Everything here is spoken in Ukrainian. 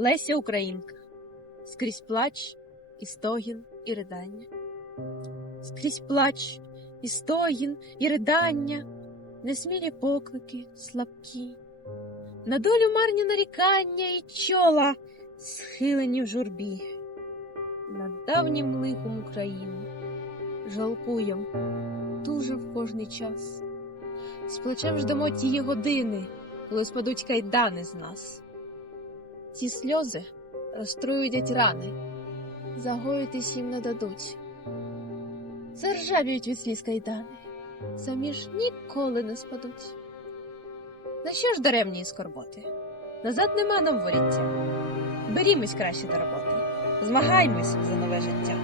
Леся Українка. Скрізь плач, і стогін, і ридання. Скрізь плач, і стогін, і ридання, несмілі поклики, слабкі. На долю марні нарікання і чола, схилені в журбі. Над давнім лихом України жалкуєм дуже в кожний час. З плечем ждемо тієї години, коли спадуть кайдани з нас. Ці сльози розтруюдять рани, загоїтись їм не дадуть. Заржавіють від сліз кайдани, самі ж ніколи не спадуть. На що ж даремні скорботи? Назад нема нам воріття. Берімось краще до роботи, змагаймось за нове життя.